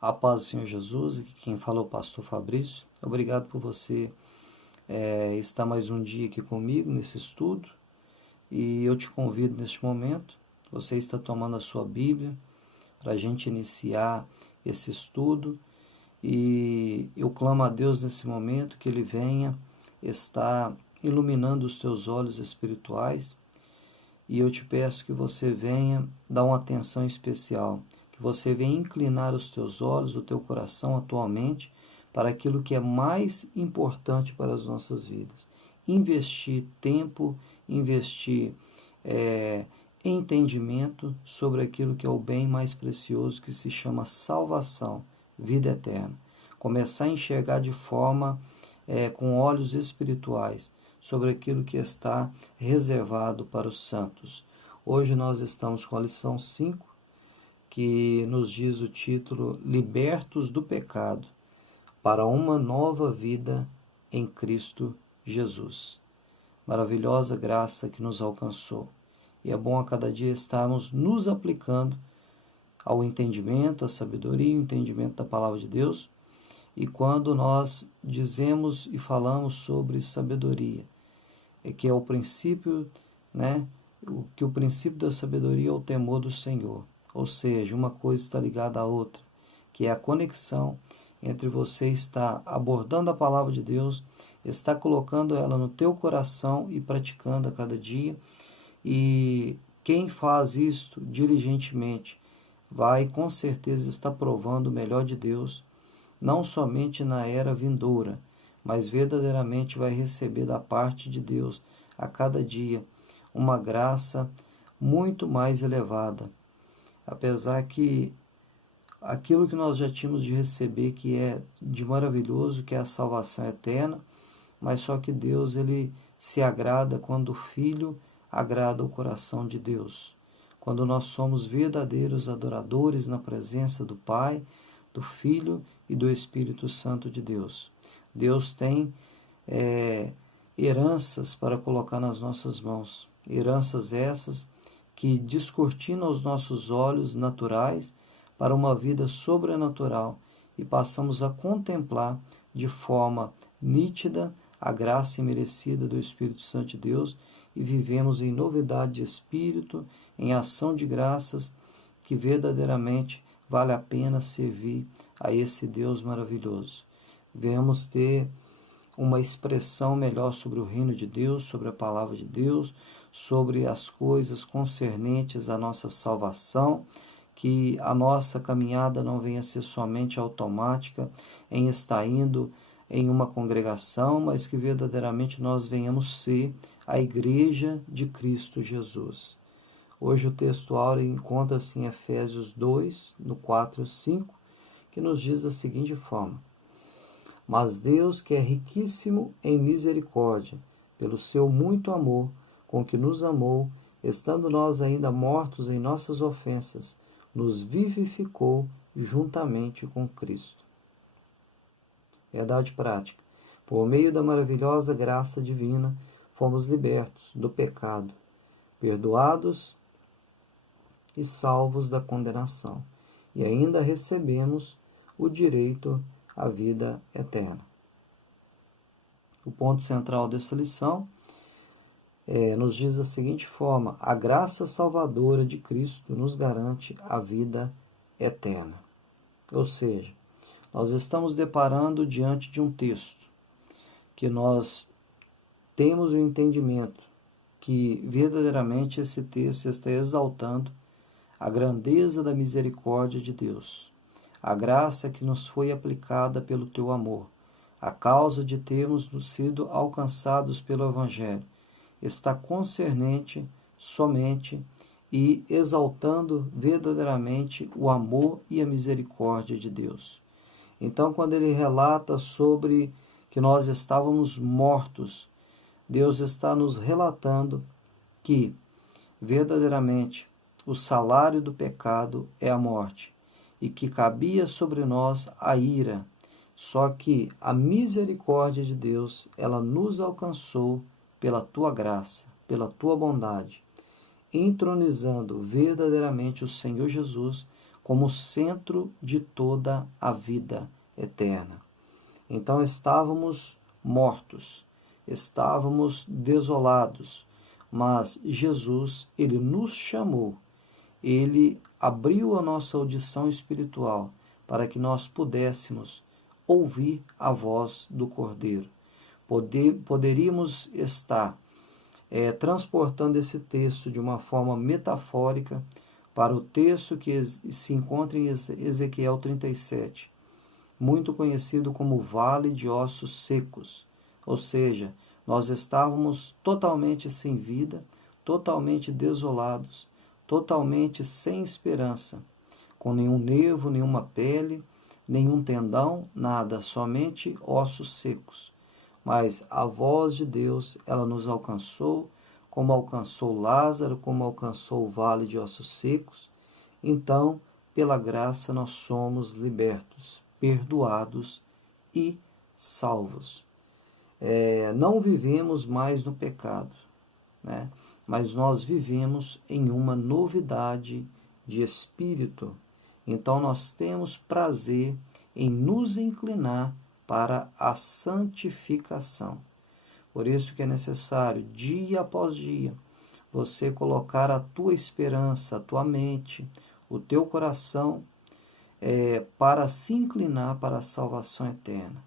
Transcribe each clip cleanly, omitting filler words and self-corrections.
A paz do Senhor Jesus, aqui quem fala é o pastor Fabrício. Obrigado por você estar mais um dia aqui comigo nesse estudo. E eu te convido neste momento, você está tomando a sua Bíblia para a gente iniciar esse estudo. E eu clamo a Deus nesse momento que Ele venha estar iluminando os teus olhos espirituais. E eu te peço que você venha dar uma atenção especial, que você venha inclinar os teus olhos, o teu coração atualmente para aquilo que é mais importante para as nossas vidas. Investir tempo, investir entendimento sobre aquilo que é o bem mais precioso que se chama salvação, vida eterna. Começar a enxergar de forma com olhos espirituais sobre aquilo que está reservado para os santos. Hoje nós estamos com a lição 5, que nos diz o título Libertos do Pecado para uma nova vida em Cristo Jesus. Maravilhosa graça que nos alcançou. E é bom a cada dia estarmos nos aplicando ao entendimento, à sabedoria e ao entendimento da palavra de Deus. E quando nós dizemos e falamos sobre sabedoria, que é o princípio, que o princípio da sabedoria é o temor do Senhor. Ou seja, uma coisa está ligada à outra, que é a conexão entre você estar abordando a palavra de Deus, estar colocando ela no teu coração e praticando a cada dia. E quem faz isto diligentemente vai com certeza estar provando o melhor de Deus, não somente na era vindoura, mas verdadeiramente vai receber da parte de Deus a cada dia uma graça muito mais elevada. Apesar que aquilo que nós já tínhamos de receber, que é de maravilhoso, que é a salvação eterna, mas só que Deus ele se agrada quando o Filho agrada o coração de Deus. Quando nós somos verdadeiros adoradores na presença do Pai, do Filho e do Espírito Santo de Deus. Deus tem heranças para colocar nas nossas mãos. Heranças essas que descortinam os nossos olhos naturais para uma vida sobrenatural e passamos a contemplar de forma nítida a graça imerecida do Espírito Santo de Deus e vivemos em novidade de espírito, em ação de graças, que verdadeiramente vale a pena servir a esse Deus maravilhoso. Venhamos ter uma expressão melhor sobre o reino de Deus, sobre a palavra de Deus, sobre as coisas concernentes à nossa salvação, que a nossa caminhada não venha a ser somente automática em estar indo em uma congregação, mas que verdadeiramente nós venhamos ser a igreja de Cristo Jesus. Hoje o texto áureo encontra-se em Efésios 2, no 4 e 5, que nos diz da seguinte forma: Mas Deus, que é riquíssimo em misericórdia, pelo seu muito amor com que nos amou, estando nós ainda mortos em nossas ofensas, nos vivificou juntamente com Cristo. Verdade prática. Por meio da maravilhosa graça divina, fomos libertos do pecado, perdoados e salvos da condenação, e ainda recebemos o direito à vida eterna. O ponto central dessa lição nos diz da seguinte forma: a graça salvadora de Cristo nos garante a vida eterna. Ou seja, nós estamos deparando diante de um texto que nós temos o entendimento que verdadeiramente esse texto está exaltando a grandeza da misericórdia de Deus, a graça que nos foi aplicada pelo teu amor, a causa de termos sido alcançados pelo Evangelho, está concernente somente e exaltando verdadeiramente o amor e a misericórdia de Deus. Então, quando ele relata sobre que nós estávamos mortos, Deus está nos relatando que verdadeiramente o salário do pecado é a morte e que cabia sobre nós a ira. Só que a misericórdia de Deus, ela nos alcançou pela tua graça, pela tua bondade, entronizando verdadeiramente o Senhor Jesus como centro de toda a vida eterna. Então estávamos mortos, estávamos desolados, mas Jesus, ele nos chamou, ele abriu a nossa audição espiritual para que nós pudéssemos ouvir a voz do Cordeiro. Poderíamos estar transportando esse texto de uma forma metafórica para o texto que se encontra em Ezequiel 37, muito conhecido como Vale de Ossos Secos, ou seja, nós estávamos totalmente sem vida, totalmente desolados, totalmente sem esperança, com nenhum nervo, nenhuma pele, nenhum tendão, nada, somente ossos secos. Mas a voz de Deus, ela nos alcançou, como alcançou Lázaro, como alcançou o vale de ossos secos. Então, pela graça, nós somos libertos, perdoados e salvos. Não vivemos mais no pecado, né? Mas nós vivemos em uma novidade de espírito. Então, nós temos prazer em nos inclinar para a santificação. Por isso que é necessário, dia após dia, você colocar a tua esperança, a tua mente, o teu coração para se inclinar para a salvação eterna.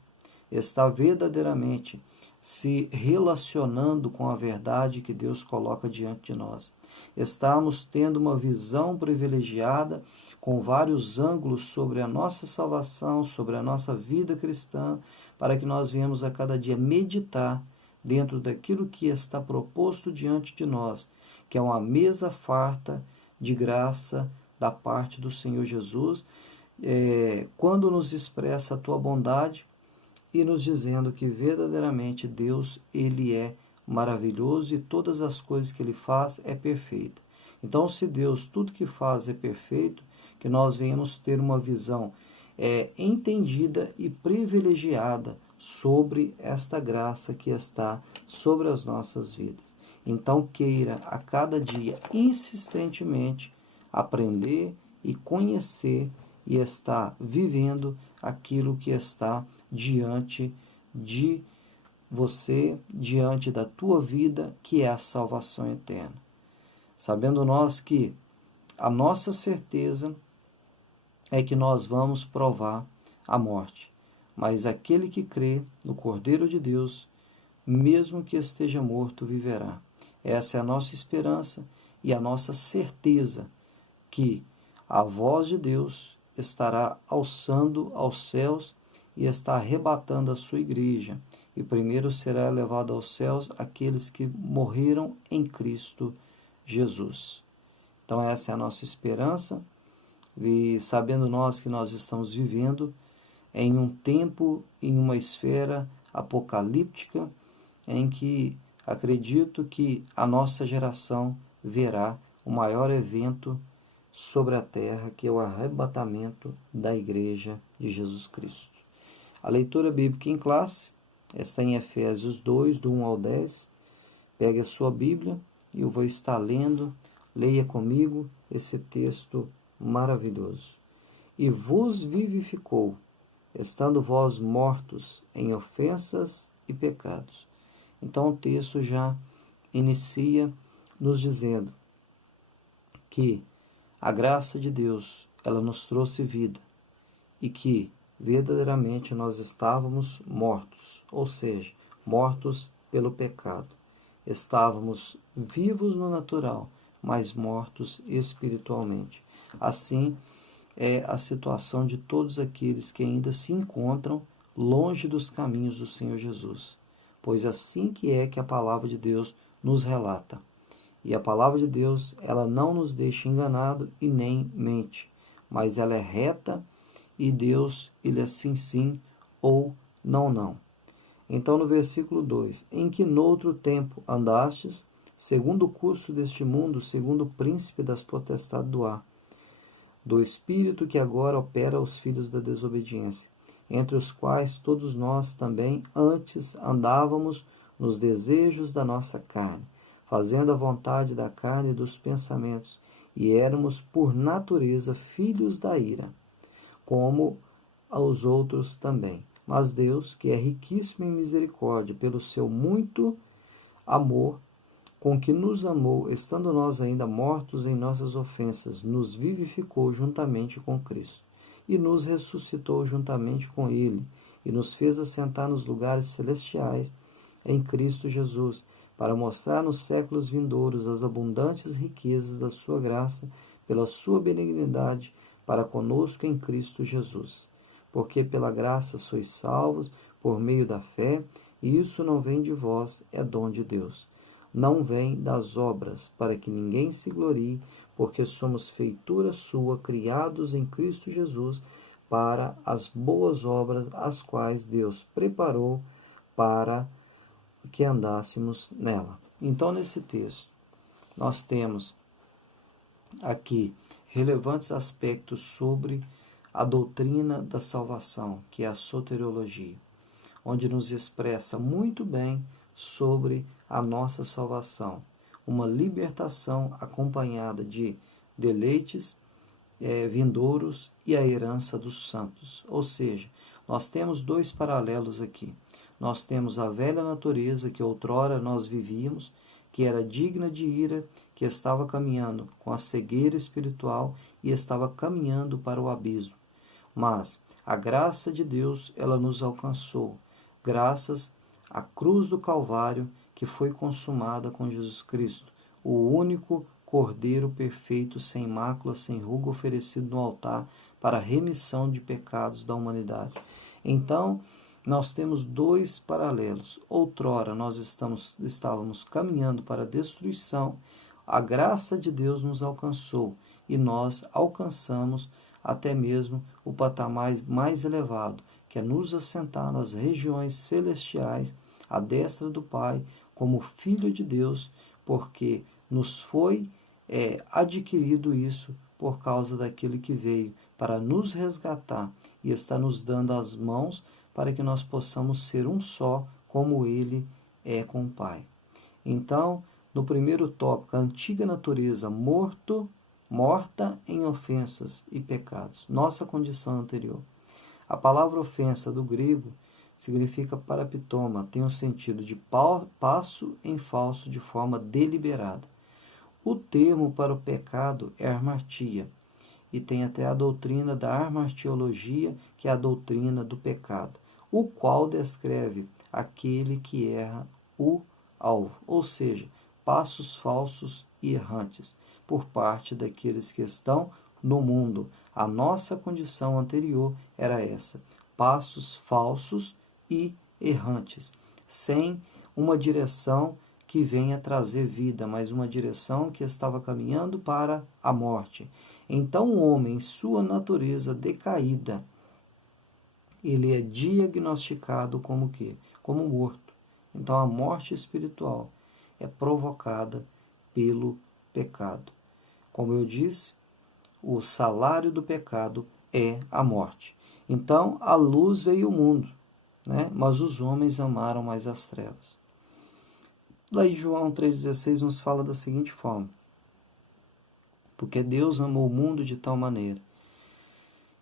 Está verdadeiramente se relacionando com a verdade que Deus coloca diante de nós. Estamos tendo uma visão privilegiada com vários ângulos sobre a nossa salvação, sobre a nossa vida cristã, para que nós venhamos a cada dia meditar dentro daquilo que está proposto diante de nós, que é uma mesa farta de graça da parte do Senhor Jesus, quando nos expressa a tua bondade e nos dizendo que verdadeiramente Deus, ele é maravilhoso e todas as coisas que ele faz é perfeita. Então, se Deus, tudo que faz é perfeito, que nós venhamos ter uma visão entendida e privilegiada sobre esta graça que está sobre as nossas vidas. Então, queira a cada dia, insistentemente, aprender e conhecer e estar vivendo aquilo que está diante de você, diante da tua vida, que é a salvação eterna. Sabendo nós que a nossa certeza é que nós vamos provar a morte, mas aquele que crê no Cordeiro de Deus, mesmo que esteja morto, viverá. Essa é a nossa esperança e a nossa certeza que a voz de Deus estará alçando aos céus e está arrebatando a sua igreja. E primeiro será levado aos céus aqueles que morreram em Cristo Jesus. Então essa é a nossa esperança, e sabendo nós que nós estamos vivendo em um tempo, em uma esfera apocalíptica, em que acredito que a nossa geração verá o maior evento sobre a terra, que é o arrebatamento da igreja de Jesus Cristo. A leitura bíblica em classe está em Efésios 2, do 1 ao 10. Pegue a sua Bíblia e eu vou estar lendo. Leia comigo esse texto maravilhoso. E vos vivificou, estando vós mortos em ofensas e pecados. Então o texto já inicia nos dizendo que a graça de Deus, ela nos trouxe vida e que verdadeiramente nós estávamos mortos, ou seja, mortos pelo pecado. Estávamos vivos no natural, mas mortos espiritualmente. Assim é a situação de todos aqueles que ainda se encontram longe dos caminhos do Senhor Jesus, pois assim que é que a palavra de Deus nos relata. E a palavra de Deus, ela não nos deixa enganado e nem mente, mas ela é reta e Deus, ele é sim, sim ou não, não. Então no versículo 2, em que noutro tempo andastes, segundo o curso deste mundo, segundo o príncipe das potestades do ar, do espírito que agora opera os filhos da desobediência, entre os quais todos nós também antes andávamos nos desejos da nossa carne, fazendo a vontade da carne e dos pensamentos, e éramos por natureza filhos da ira, como aos outros também. Mas Deus, que é riquíssimo em misericórdia, pelo seu muito amor com que nos amou, estando nós ainda mortos em nossas ofensas, nos vivificou juntamente com Cristo, e nos ressuscitou juntamente com Ele, e nos fez assentar nos lugares celestiais em Cristo Jesus, para mostrar nos séculos vindouros as abundantes riquezas da sua graça, pela sua benignidade, para conosco em Cristo Jesus. Porque pela graça sois salvos, por meio da fé, e isso não vem de vós, é dom de Deus. Não vem das obras, para que ninguém se glorie, porque somos feitura sua, criados em Cristo Jesus, para as boas obras, as quais Deus preparou para que andássemos nela. Então, nesse texto, nós temos aqui relevantes aspectos sobre a doutrina da salvação, que é a soteriologia, onde nos expressa muito bem sobre a nossa salvação, uma libertação acompanhada de deleites vindouros e a herança dos santos. Ou seja, nós temos dois paralelos aqui. Nós temos a velha natureza que outrora nós vivíamos, que era digna de ira, que estava caminhando com a cegueira espiritual e estava caminhando para o abismo. Mas a graça de Deus, ela nos alcançou, graças à cruz do Calvário que foi consumada com Jesus Cristo, o único Cordeiro perfeito, sem mácula, sem ruga, oferecido no altar para a remissão de pecados da humanidade. Então, nós temos dois paralelos. Outrora, nós estávamos caminhando para a destruição, a graça de Deus nos alcançou e nós alcançamos até mesmo o patamar mais elevado, que é nos assentar nas regiões celestiais, à destra do Pai, como Filho de Deus, porque nos foi adquirido isso por causa daquele que veio para nos resgatar e está nos dando as mãos para que nós possamos ser um só, como Ele é com o Pai. Então, no primeiro tópico, a antiga natureza morta em ofensas e pecados, nossa condição anterior. A palavra ofensa do grego significa parapitoma, tem o sentido de passo em falso de forma deliberada. O termo para o pecado é armartia, e tem até a doutrina da armartiologia, que é a doutrina do pecado, o qual descreve aquele que erra o alvo, ou seja, passos falsos e errantes, por parte daqueles que estão no mundo. A nossa condição anterior era essa, passos falsos e errantes, sem uma direção que venha trazer vida, mas uma direção que estava caminhando para a morte. Então o homem, em sua natureza decaída, ele é diagnosticado como quê? Como morto. Então a morte espiritual é provocada pelo pecado. Como eu disse, o salário do pecado é a morte. Então a luz veio ao mundo, mas os homens amaram mais as trevas. Daí João 3,16 nos fala da seguinte forma: porque Deus amou o mundo de tal maneira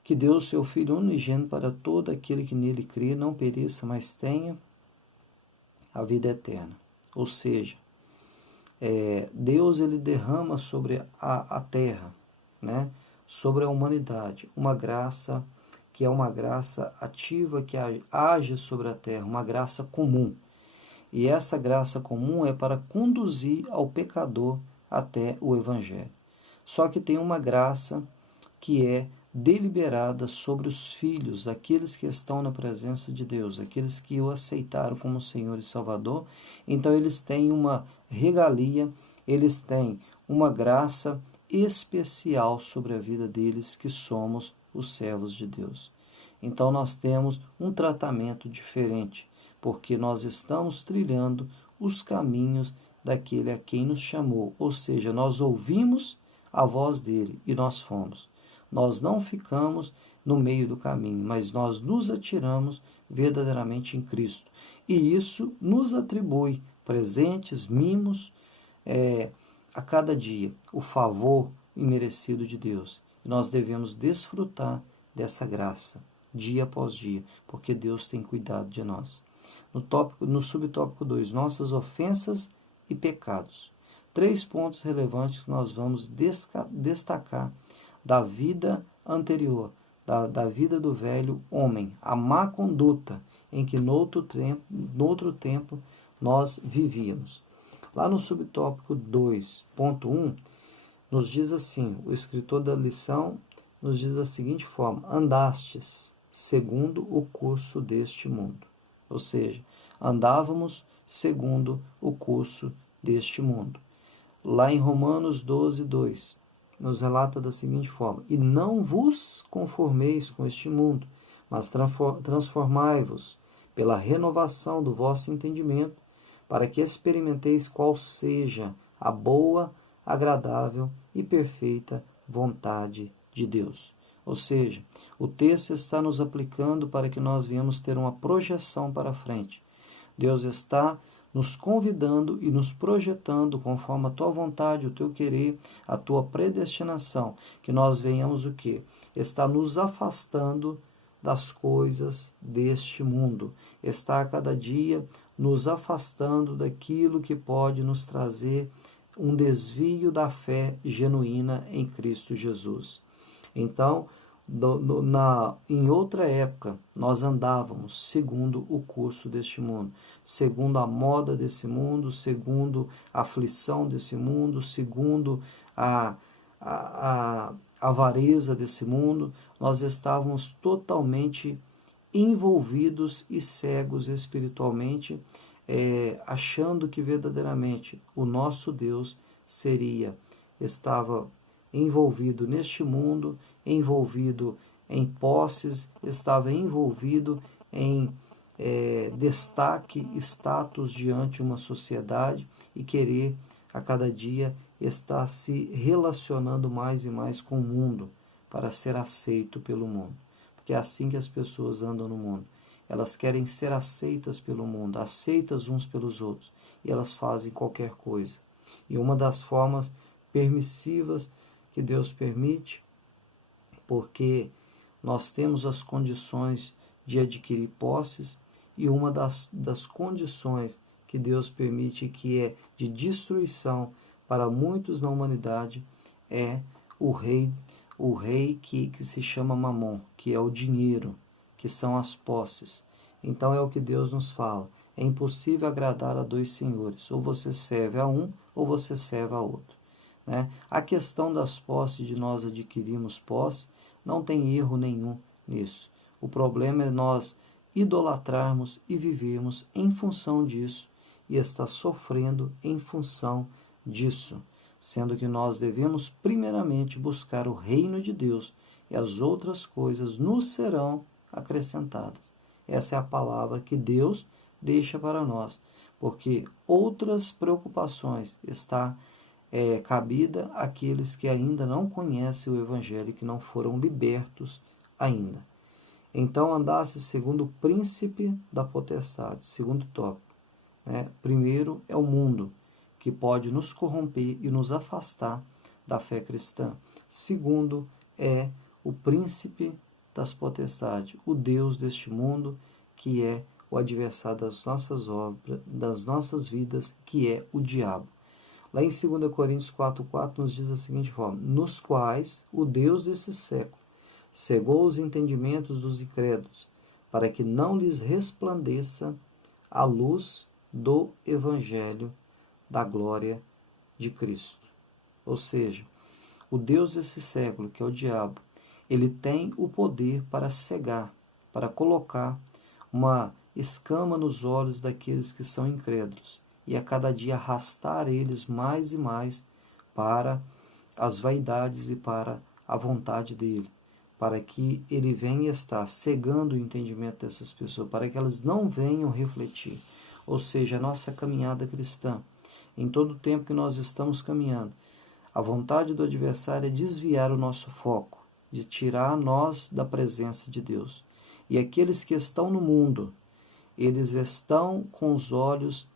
que deu o seu Filho unigênito para todo aquele que nele crê, não pereça, mas tenha a vida eterna. Ou seja, Deus ele derrama sobre a terra, sobre a humanidade, uma graça que é uma graça ativa, que age sobre a terra, uma graça comum. E essa graça comum é para conduzir ao pecador até o Evangelho. Só que tem uma graça que é deliberada sobre os filhos, aqueles que estão na presença de Deus, aqueles que o aceitaram como Senhor e Salvador. Então eles têm uma regalia, eles têm uma graça especial sobre a vida deles, que somos os servos de Deus. Então nós temos um tratamento diferente, porque nós estamos trilhando os caminhos daquele a quem nos chamou, ou seja, nós ouvimos a voz dele e nós fomos. Nós não ficamos no meio do caminho, mas nós nos atiramos verdadeiramente em Cristo. E isso nos atribui presentes, mimos, a cada dia. O favor imerecido de Deus. E nós devemos desfrutar dessa graça, dia após dia, porque Deus tem cuidado de nós. No subtópico 2, nossas ofensas e pecados. 3 pontos relevantes que nós vamos destacar da vida anterior, da vida do velho homem, a má conduta em que no outro tempo nós vivíamos. Lá no subtópico 2.1, nos diz assim, o escritor da lição nos diz da seguinte forma: andastes segundo o curso deste mundo. Ou seja, andávamos segundo o curso deste mundo. Lá em Romanos 12:2, nos relata da seguinte forma: e não vos conformeis com este mundo, mas transformai-vos pela renovação do vosso entendimento, para que experimenteis qual seja a boa, agradável e perfeita vontade de Deus. Ou seja, o texto está nos aplicando para que nós venhamos ter uma projeção para frente. Deus está nos convidando e nos projetando conforme a tua vontade, o teu querer, a tua predestinação, que nós venhamos o quê? Está nos afastando das coisas deste mundo, está a cada dia nos afastando daquilo que pode nos trazer um desvio da fé genuína em Cristo Jesus. Então, em outra época, nós andávamos segundo o curso deste mundo, segundo a moda desse mundo, segundo a aflição desse mundo, segundo a avareza desse mundo. Nós estávamos totalmente envolvidos e cegos espiritualmente, achando que verdadeiramente o nosso Deus estava envolvido neste mundo, envolvido em posses, estava envolvido em destaque, status diante de uma sociedade e querer a cada dia estar se relacionando mais e mais com o mundo para ser aceito pelo mundo. Porque é assim que as pessoas andam no mundo. Elas querem ser aceitas pelo mundo, aceitas uns pelos outros, e elas fazem qualquer coisa. E uma das formas permissivas que Deus permite, porque nós temos as condições de adquirir posses, e uma das condições que Deus permite, que é de destruição para muitos na humanidade, é o rei que se chama Mamon, que é o dinheiro, que são as posses. Então é o que Deus nos fala: é impossível agradar a 2 senhores, ou você serve a um, ou você serve a outro. A questão das posses, de nós adquirirmos posse, não tem erro nenhum nisso. O problema é nós idolatrarmos e vivermos em função disso e estar sofrendo em função disso, sendo que nós devemos primeiramente buscar o reino de Deus e as outras coisas nos serão acrescentadas. Essa é a palavra que Deus deixa para nós, porque outras preocupações está cabida àqueles que ainda não conhecem o Evangelho e que não foram libertos ainda. Então, andasse segundo o príncipe da potestade, segundo tópico. Primeiro é o mundo, que pode nos corromper e nos afastar da fé cristã. Segundo é o príncipe das potestades, o Deus deste mundo, que é o adversário das nossas obras, das nossas vidas, que é o diabo. Lá em 2 Coríntios 4:4 nos diz da seguinte forma: nos quais o Deus desse século cegou os entendimentos dos incrédulos, para que não lhes resplandeça a luz do Evangelho da glória de Cristo. Ou seja, o Deus desse século, que é o diabo, ele tem o poder para cegar, para colocar uma escama nos olhos daqueles que são incrédulos, e a cada dia arrastar eles mais e mais para as vaidades e para a vontade dele, para que ele venha estar cegando o entendimento dessas pessoas, para que elas não venham refletir. Ou seja, a nossa caminhada cristã, em todo o tempo que nós estamos caminhando, a vontade do adversário é desviar o nosso foco, de tirar nós da presença de Deus. E aqueles que estão no mundo, eles estão com os olhos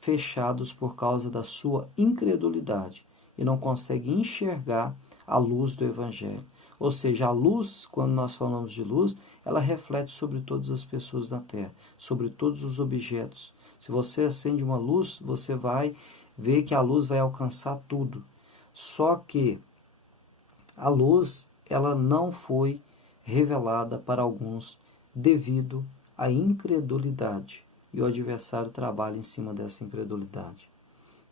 fechados por causa da sua incredulidade e não conseguem enxergar a luz do Evangelho. Ou seja, a luz, quando nós falamos de luz, ela reflete sobre todas as pessoas da Terra, sobre todos os objetos. Se você acende uma luz, você vai ver que a luz vai alcançar tudo. Só que a luz, ela não foi revelada para alguns devido à incredulidade. E o adversário trabalha em cima dessa incredulidade.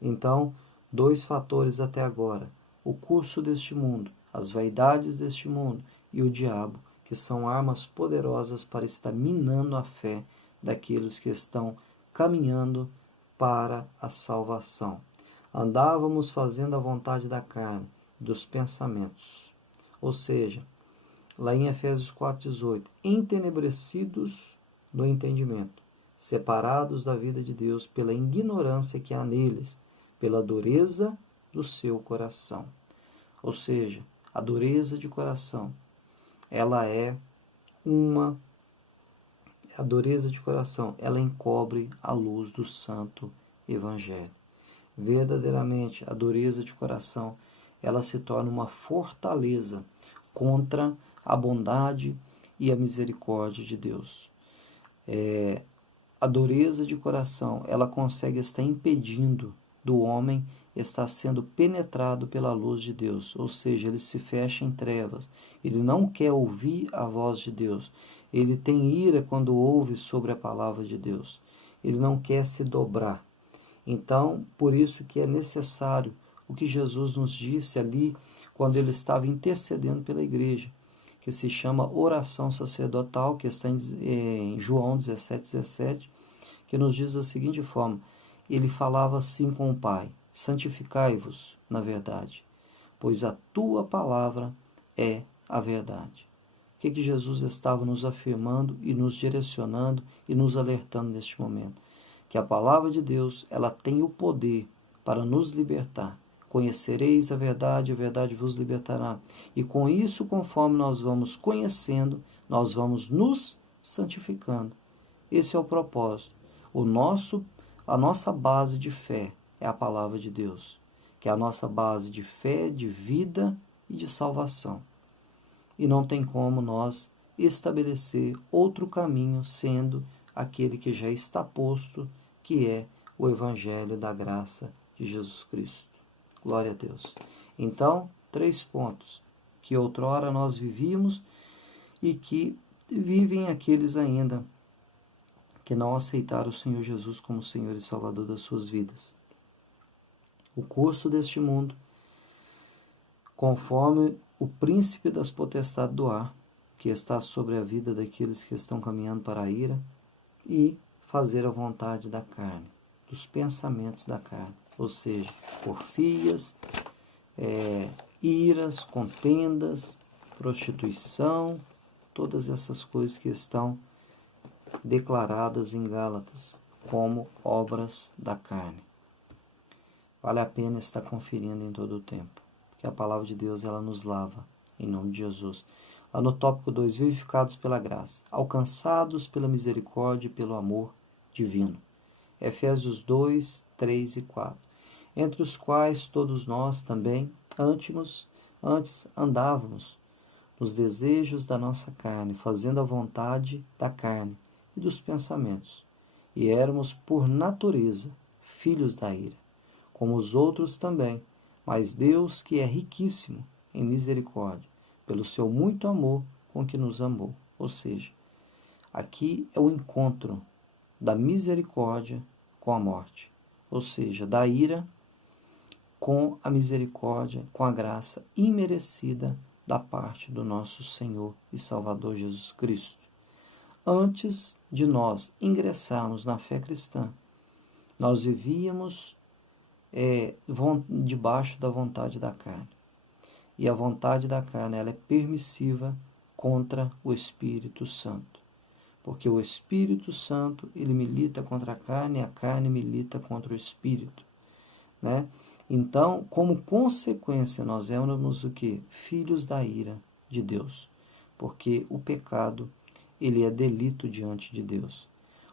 Então, dois fatores até agora: o curso deste mundo, as vaidades deste mundo e o diabo, que são armas poderosas para estar minando a fé daqueles que estão caminhando para a salvação. Andávamos fazendo a vontade da carne, dos pensamentos. Ou seja, lá em Efésios 4,18, entenebrecidos no entendimento, separados da vida de Deus pela ignorância que há neles, pela dureza do seu coração. Ou seja, a dureza de coração, ela a dureza de coração, ela encobre a luz do santo evangelho. Verdadeiramente, a dureza de coração, ela se torna uma fortaleza contra a bondade e a misericórdia de Deus. A dureza de coração, ela consegue estar impedindo do homem estar sendo penetrado pela luz de Deus, ou seja, ele se fecha em trevas, ele não quer ouvir a voz de Deus, ele tem ira quando ouve sobre a palavra de Deus, ele não quer se dobrar. Então, por isso que é necessário o que Jesus nos disse ali, quando ele estava intercedendo pela igreja, que se chama oração sacerdotal, que está em João 17:17, que nos diz da seguinte forma: ele falava assim com o Pai: santificai-vos na verdade, pois a tua palavra é a verdade. O que Jesus estava nos afirmando e nos direcionando e nos alertando neste momento? Que a palavra de Deus, ela tem o poder para nos libertar. Conhecereis a verdade vos libertará. E com isso, conforme nós vamos conhecendo, nós vamos nos santificando. Esse é o propósito. A nossa base de fé é a palavra de Deus, que é a nossa base de fé, de vida e de salvação. E não tem como nós estabelecer outro caminho sendo aquele que já está posto, que é o Evangelho da graça de Jesus Cristo. Glória a Deus. Então, 3 pontos que outrora nós vivíamos e que vivem aqueles ainda que não aceitaram o Senhor Jesus como Senhor e Salvador das suas vidas. O curso deste mundo, conforme o príncipe das potestades do ar, que está sobre a vida daqueles que estão caminhando para a ira, e fazer a vontade da carne, dos pensamentos da carne, ou seja, porfias, iras, contendas, prostituição, todas essas coisas que estão declaradas em Gálatas como obras da carne. Vale a pena estar conferindo em todo o tempo, porque a palavra de Deus, ela nos lava, em nome de Jesus. Lá no tópico 2, vivificados pela graça, alcançados pela misericórdia e pelo amor divino. Efésios 2, 3 e 4. Entre os quais todos nós também, antes andávamos nos desejos da nossa carne, fazendo a vontade da carne e dos pensamentos. E éramos, por natureza, filhos da ira, como os outros também. Mas Deus, que é riquíssimo em misericórdia, pelo seu muito amor com que nos amou. Ou seja, aqui é o encontro da misericórdia com a morte. Ou seja, da ira com a misericórdia, com a graça imerecida da parte do nosso Senhor e Salvador Jesus Cristo. Antes de nós ingressarmos na fé cristã, nós vivíamos debaixo da vontade da carne. E a vontade da carne, ela é permissiva contra o Espírito Santo. Porque o Espírito Santo, ele milita contra a carne e a carne milita contra o Espírito, né? Então, como consequência, nós éramos o quê? Filhos da ira de Deus. Porque o pecado, ele é delito diante de Deus.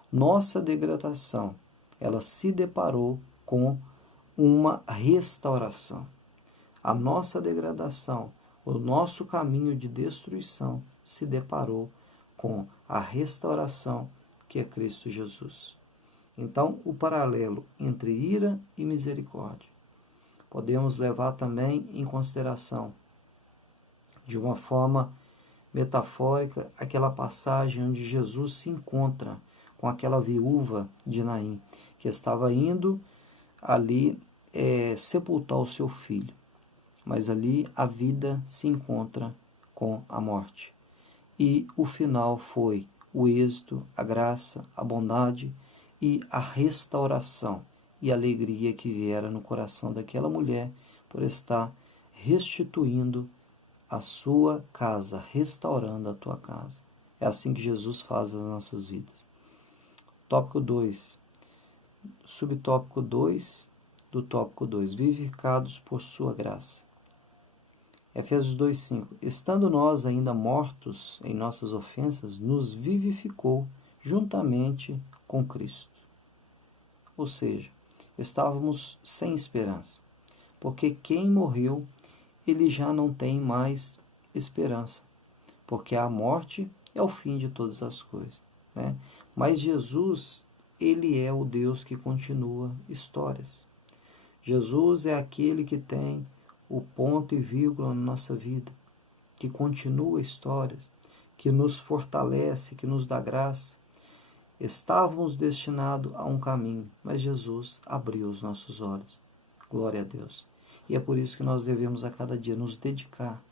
Nossa degradação, ela se deparou com uma restauração. a nossa degradação, o nosso caminho de destruição se deparou com a restauração que é Cristo Jesus. Então, o paralelo entre ira e misericórdia podemos levar também em consideração, de uma forma metafórica, aquela passagem onde Jesus se encontra com aquela viúva de Naim, que estava indo ali sepultar o seu filho. Mas ali a vida se encontra com a morte. E o final foi o êxito, a graça, a bondade e a restauração e a alegria que viera no coração daquela mulher por estar restituindo a sua casa, restaurando a tua casa. É assim que Jesus faz as nossas vidas. Tópico 2. Subtópico 2 do tópico 2. Vivificados por sua graça. Efésios 2,5. Estando nós ainda mortos em nossas ofensas, nos vivificou juntamente com Cristo. Ou seja, estávamos sem esperança, porque quem morreu, ele já não tem mais esperança, porque a morte é o fim de todas as coisas, né? Mas Jesus, ele é o Deus que continua histórias. Jesus é aquele que tem o ponto e vírgula na nossa vida, que continua histórias, que nos fortalece, que nos dá graça. Estávamos destinados a um caminho, mas Jesus abriu os nossos olhos. Glória a Deus. E é por isso que nós devemos a cada dia nos dedicar,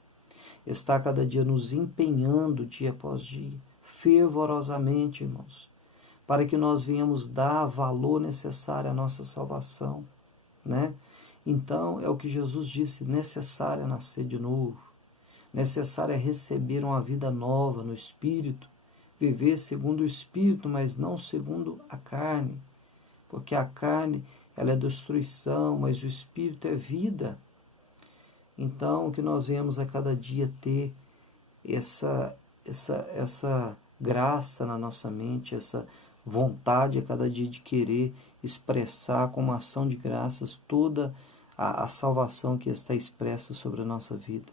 estar cada dia nos empenhando dia após dia, fervorosamente, irmãos, para que nós venhamos dar valor necessário à nossa salvação, né? Então, é o que Jesus disse, necessário é nascer de novo, necessário é receber uma vida nova no Espírito, viver segundo o Espírito, mas não segundo a carne, porque a carne, ela é destruição, mas o Espírito é vida. Então, que nós venhamos a cada dia ter essa graça na nossa mente, essa vontade a cada dia de querer expressar como ação de graças toda a salvação que está expressa sobre a nossa vida.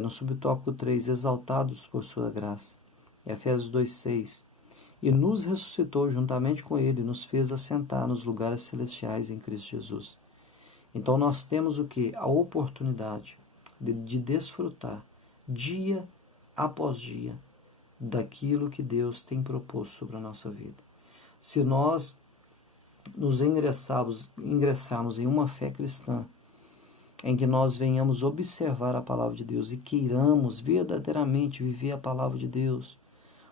No subtópico 3, exaltados por sua graça. Efésios 2,6. E nos ressuscitou juntamente com ele, nos fez assentar nos lugares celestiais em Cristo Jesus. Então nós temos o quê? A oportunidade de desfrutar dia após dia daquilo que Deus tem proposto sobre a nossa vida. Se nós nos ingressarmos em uma fé cristã, em que nós venhamos observar a palavra de Deus e queiramos verdadeiramente viver a palavra de Deus,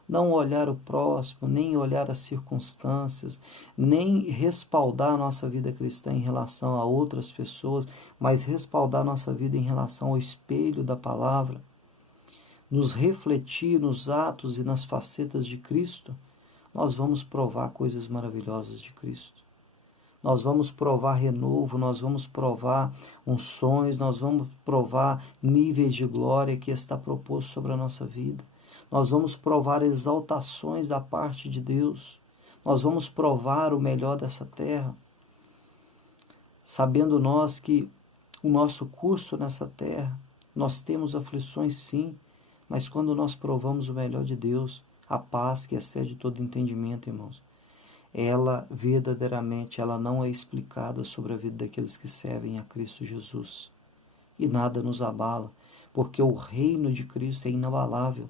não olhar o próximo, nem olhar as circunstâncias, nem respaldar a nossa vida cristã em relação a outras pessoas, mas respaldar a nossa vida em relação ao espelho da palavra, nos refletir nos atos e nas facetas de Cristo, nós vamos provar coisas maravilhosas de Cristo. Nós vamos provar renovo, nós vamos provar unções, nós vamos provar níveis de glória que está proposto sobre a nossa vida. Nós vamos provar exaltações da parte de Deus. Nós vamos provar o melhor dessa terra. Sabendo nós que o nosso curso nessa terra, nós temos aflições sim, mas quando nós provamos o melhor de Deus, a paz que excede todo entendimento, irmãos, ela verdadeiramente ela não é explicada sobre a vida daqueles que servem a Cristo Jesus. E nada nos abala, porque o reino de Cristo é inabalável.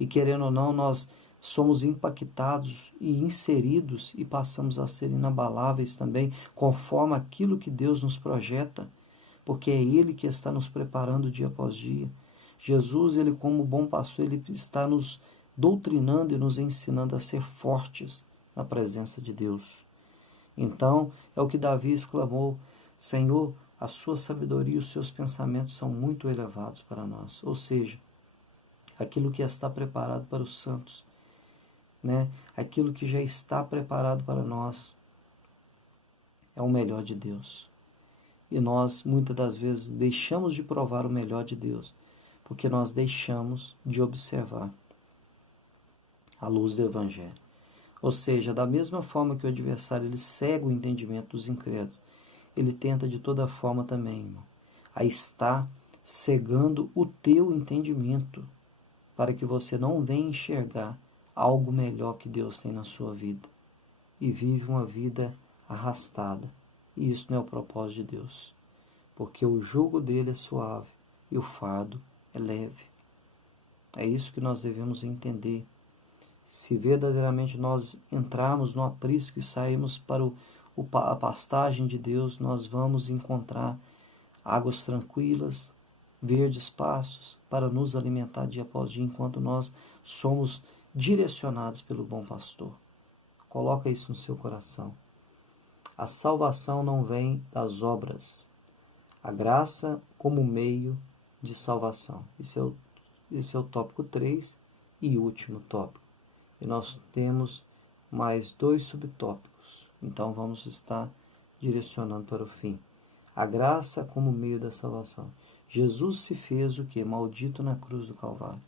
E querendo ou não, nós somos impactados e inseridos e passamos a ser inabaláveis também, conforme aquilo que Deus nos projeta, porque é Ele que está nos preparando dia após dia. Jesus, Ele como bom pastor, Ele está nos doutrinando e nos ensinando a ser fortes na presença de Deus. Então, é o que Davi exclamou: Senhor, a sua sabedoria e os seus pensamentos são muito elevados para nós. Ou seja, aquilo que está preparado para os santos, né? Aquilo que já está preparado para nós é o melhor de Deus. E nós, muitas das vezes, deixamos de provar o melhor de Deus, porque nós deixamos de observar a luz do Evangelho. Ou seja, da mesma forma que o adversário ele cega o entendimento dos incrédulos, ele tenta de toda forma também, irmão, a estar cegando o teu entendimento, para que você não venha enxergar algo melhor que Deus tem na sua vida e vive uma vida arrastada. E isso não é o propósito de Deus, porque o jugo dele é suave e o fardo é leve. É isso que nós devemos entender. Se verdadeiramente nós entrarmos no aprisco e sairmos para a pastagem de Deus, nós vamos encontrar águas tranquilas, verdes pastos, para nos alimentar dia após dia, enquanto nós somos direcionados pelo bom pastor. Coloca isso no seu coração. A salvação não vem das obras. A graça como meio de salvação. Esse é o tópico 3 e último tópico. E nós temos mais 2 subtópicos. Então vamos estar direcionando para o fim. A graça como meio da salvação. Jesus se fez o que? Maldito na cruz do Calvário.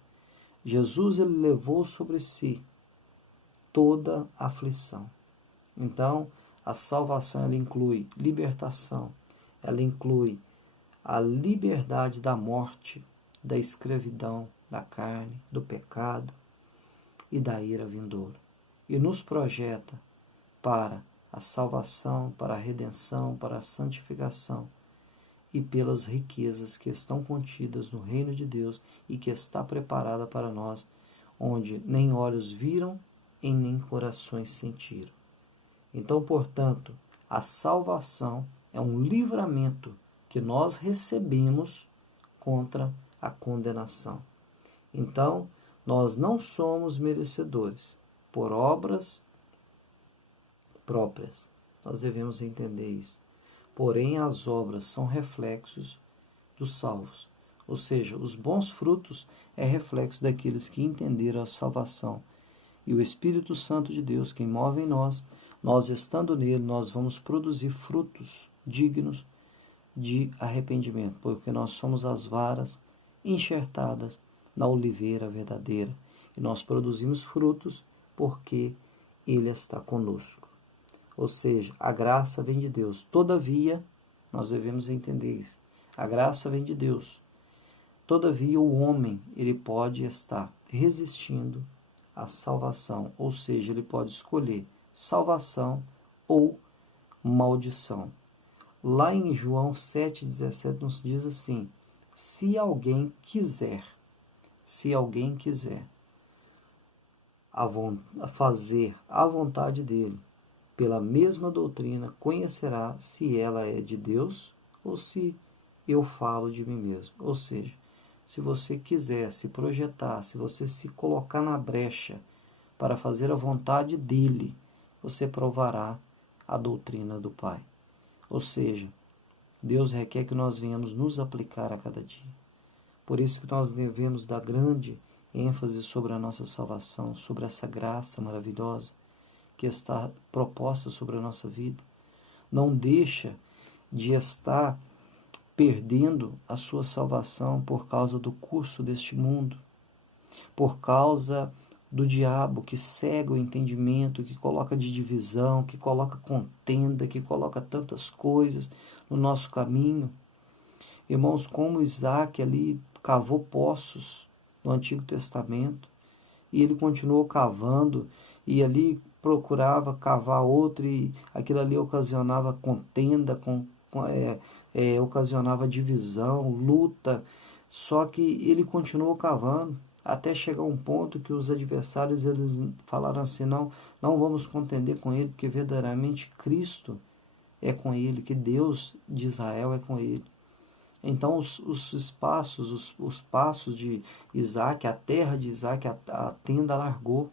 Jesus, ele levou sobre si toda a aflição. Então, a salvação, ela inclui libertação, ela inclui a liberdade da morte, da escravidão, da carne, do pecado e da ira vindoura. E nos projeta para a salvação, para a redenção, para a santificação e pelas riquezas que estão contidas no reino de Deus e que está preparada para nós, onde nem olhos viram e nem corações sentiram. Então, portanto, a salvação é um livramento que nós recebemos contra a condenação. Então, nós não somos merecedores por obras próprias. Nós devemos entender isso. Porém, as obras são reflexos dos salvos. Ou seja, os bons frutos é reflexo daqueles que entenderam a salvação. E o Espírito Santo de Deus, quem move em nós, nós estando nele, nós vamos produzir frutos dignos de arrependimento, porque nós somos as varas enxertadas na oliveira verdadeira. E nós produzimos frutos porque ele está conosco. Ou seja, a graça vem de Deus. Todavia, nós devemos entender isso. A graça vem de Deus. Todavia, o homem, ele pode estar resistindo à salvação. Ou seja, ele pode escolher salvação ou maldição. Lá em João 7,17 nos diz assim: se alguém quiser fazer a vontade dele, pela mesma doutrina, conhecerá se ela é de Deus ou se eu falo de mim mesmo. Ou seja, se você quiser se projetar, se você se colocar na brecha para fazer a vontade dele, você provará a doutrina do Pai. Ou seja, Deus requer que nós venhamos nos aplicar a cada dia. Por isso que nós devemos dar grande ênfase sobre a nossa salvação, sobre essa graça maravilhosa que está proposta sobre a nossa vida. Não deixa de estar perdendo a sua salvação por causa do curso deste mundo, por causa do diabo que cega o entendimento, que coloca de divisão, que coloca contenda, que coloca tantas coisas no nosso caminho. Irmãos, como Isaac ali cavou poços no Antigo Testamento, e ele continuou cavando, e ali procurava cavar outro, e aquilo ali ocasionava contenda, ocasionava divisão, luta, só que ele continuou cavando, até chegar um ponto que os adversários eles falaram assim: não vamos contender com ele, porque verdadeiramente Cristo é com ele, que Deus de Israel é com ele. Então os passos de Isaac, a terra de Isaac, a tenda largou.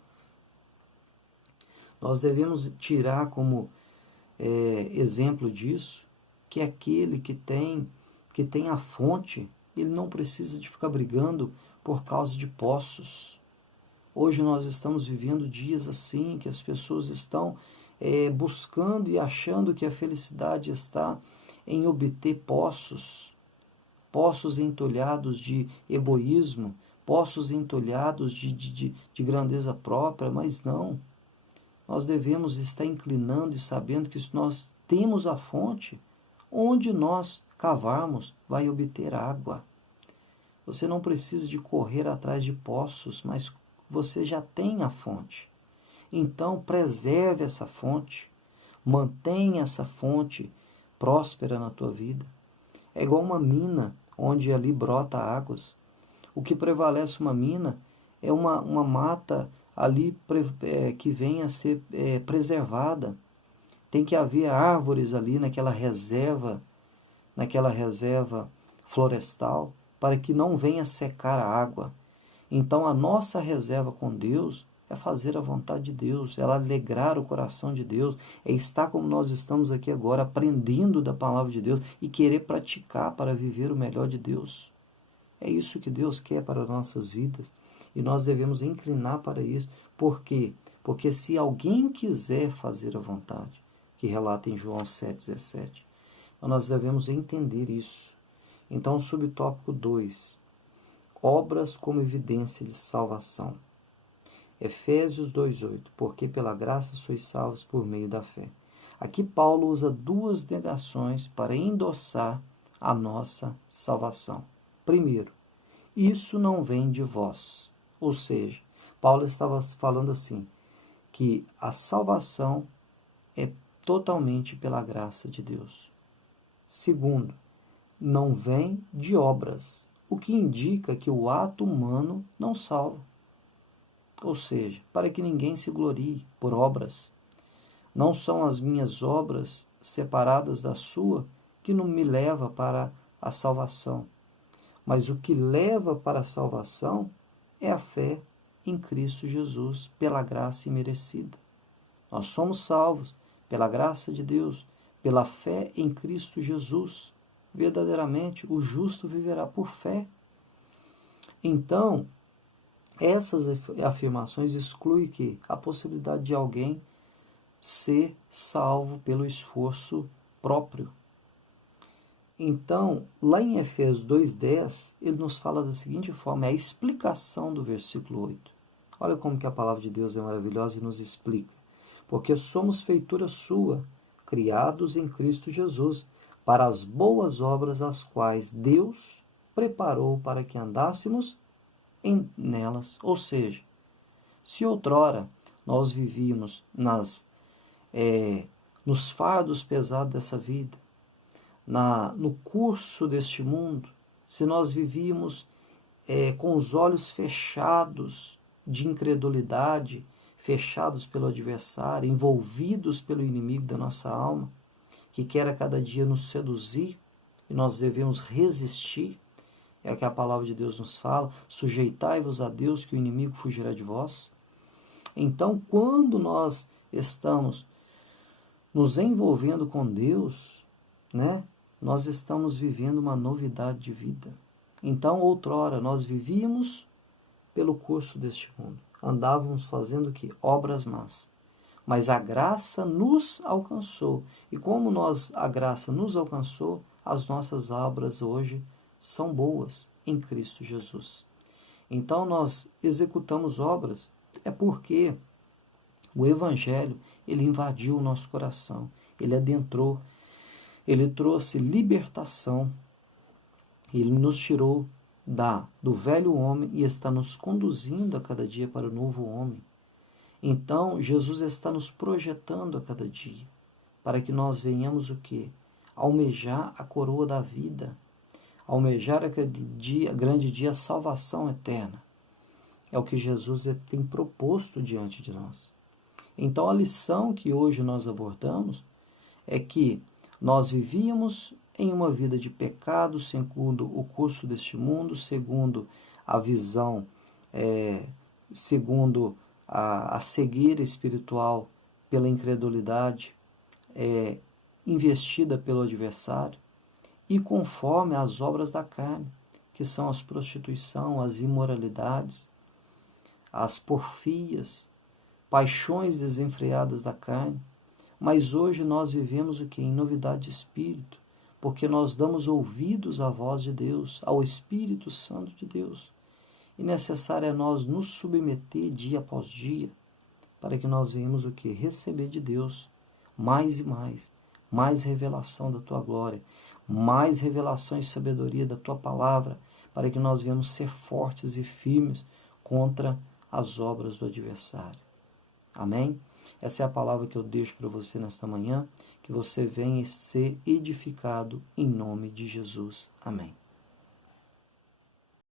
Nós devemos tirar como exemplo disso, que aquele que tem a fonte, ele não precisa de ficar brigando por causa de poços. Hoje nós estamos vivendo dias assim, que as pessoas estão buscando e achando que a felicidade está em obter poços entulhados de egoísmo, poços entulhados de grandeza própria, mas não. Nós devemos estar inclinando e sabendo que se nós temos a fonte, Onde nós cavarmos, vai obter água. Você não precisa de correr atrás de poços, mas você já tem a fonte. Então, preserve essa fonte, mantenha essa fonte próspera na tua vida. É igual uma mina, onde ali brota águas. O que prevalece uma mina é uma mata ali que venha a ser preservada. Tem que haver árvores ali naquela reserva florestal, para que não venha secar a água. Então a nossa reserva com Deus é fazer a vontade de Deus, é alegrar o coração de Deus, é estar como nós estamos aqui agora, aprendendo da palavra de Deus e querer praticar para viver o melhor de Deus. É isso que Deus quer para as nossas vidas e nós devemos inclinar para isso. Por quê? Porque se alguém quiser fazer a vontade, que relata em João 7,17, então nós devemos entender isso. Então, subtópico 2, obras como evidência de salvação. Efésios 2,8, porque pela graça sois salvos por meio da fé. Aqui Paulo usa duas negações para endossar a nossa salvação. Primeiro, isso não vem de vós. Ou seja, Paulo estava falando assim, que a salvação é totalmente pela graça de Deus. Segundo, não vem de obras, o que indica que o ato humano não salva. Ou seja, para que ninguém se glorie por obras. Não são as minhas obras separadas da sua que não me leva para a salvação. Mas o que leva para a salvação é a fé em Cristo Jesus, pela graça imerecida. Nós somos salvos pela graça de Deus, pela fé em Cristo Jesus. Verdadeiramente, o justo viverá por fé. Então, essas afirmações excluem que a possibilidade de alguém ser salvo pelo esforço próprio. Então, lá em Efésios 2,10, ele nos fala da seguinte forma, é a explicação do versículo 8. Olha como que a palavra de Deus é maravilhosa e nos explica. Porque somos feitura sua, criados em Cristo Jesus, para as boas obras as quais Deus preparou para que andássemos nelas. Ou seja, se outrora nós vivíamos nos fardos pesados dessa vida, no curso deste mundo, se nós vivíamos com os olhos fechados de incredulidade, fechados pelo adversário, envolvidos pelo inimigo da nossa alma, que quer a cada dia nos seduzir, e nós devemos resistir, é o que a palavra de Deus nos fala, sujeitai-vos a Deus que o inimigo fugirá de vós. Então, quando nós estamos nos envolvendo com Deus, nós estamos vivendo uma novidade de vida. Então, outrora, nós vivíamos pelo curso deste mundo. Andávamos fazendo o quê? Obras más. Mas a graça nos alcançou. E como a graça nos alcançou, as nossas obras hoje são boas em Cristo Jesus. Então nós executamos obras, é porque o Evangelho, ele invadiu o nosso coração, ele adentrou, ele trouxe libertação, ele nos tirou do velho homem e está nos conduzindo a cada dia para o novo homem. Então, Jesus está nos projetando a cada dia, para que nós venhamos o quê? Almejar a coroa da vida, almejar a grande dia a salvação eterna. É o que Jesus tem proposto diante de nós. Então, a lição que hoje nós abordamos é que nós vivíamos em uma vida de pecado, segundo o curso deste mundo, segundo a visão, segundo a cegueira espiritual pela incredulidade, investida pelo adversário, e conforme as obras da carne, que são as prostituição, as imoralidades, as porfias, paixões desenfreadas da carne. Mas hoje nós vivemos o que? Em novidade de espírito, porque nós damos ouvidos à voz de Deus, ao Espírito Santo de Deus. E necessário é nós nos submeter dia após dia, para que nós venhamos o que? Receber de Deus mais e mais, mais revelação da tua glória, mais revelação e sabedoria da tua palavra, para que nós venhamos ser fortes e firmes contra as obras do adversário. Amém? Essa é a palavra que eu deixo para você nesta manhã, que você venha ser edificado em nome de Jesus. Amém.